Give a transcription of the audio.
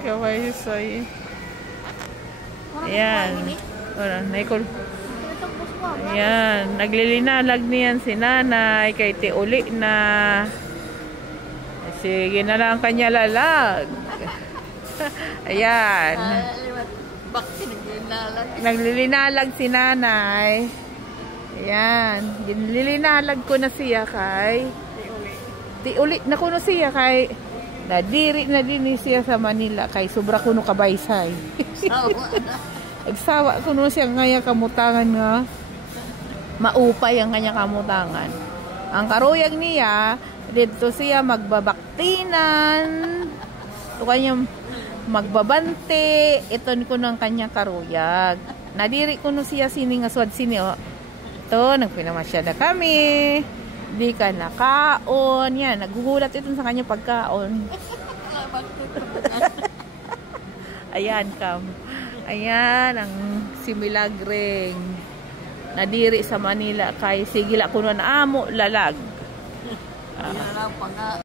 Kaway soy. Ayan. Naikol. Ayan. Naglilinalag niyan si nanay kay Tiuli na. Sige na lang kanya lalag. Ayan. Naglilinalag si nanay. Ayan. Nililinalag ko na siya kay Tiuli. Nakuno siya kay nadiri na din siya sa Manila kay sobra kuno kabaysay. Agsawa kuno siya ngaya kamutangan nga maupay ang kanya kamutangan. Ang karuyag niya dito siya magbabaktinan. Ito kanya magbabante. Ito ko ng kanya karuyag. Nadiri kuno siya sining aswad sini o. Ito nagpinamasya na kami. Di ka nakaon. Yan, nagugulat ito sa kanya pagkaon. Ayan, Kam. Ayan, ang si Milagreng. Nadiri sa Manila kay sigila kuno na amo lalag.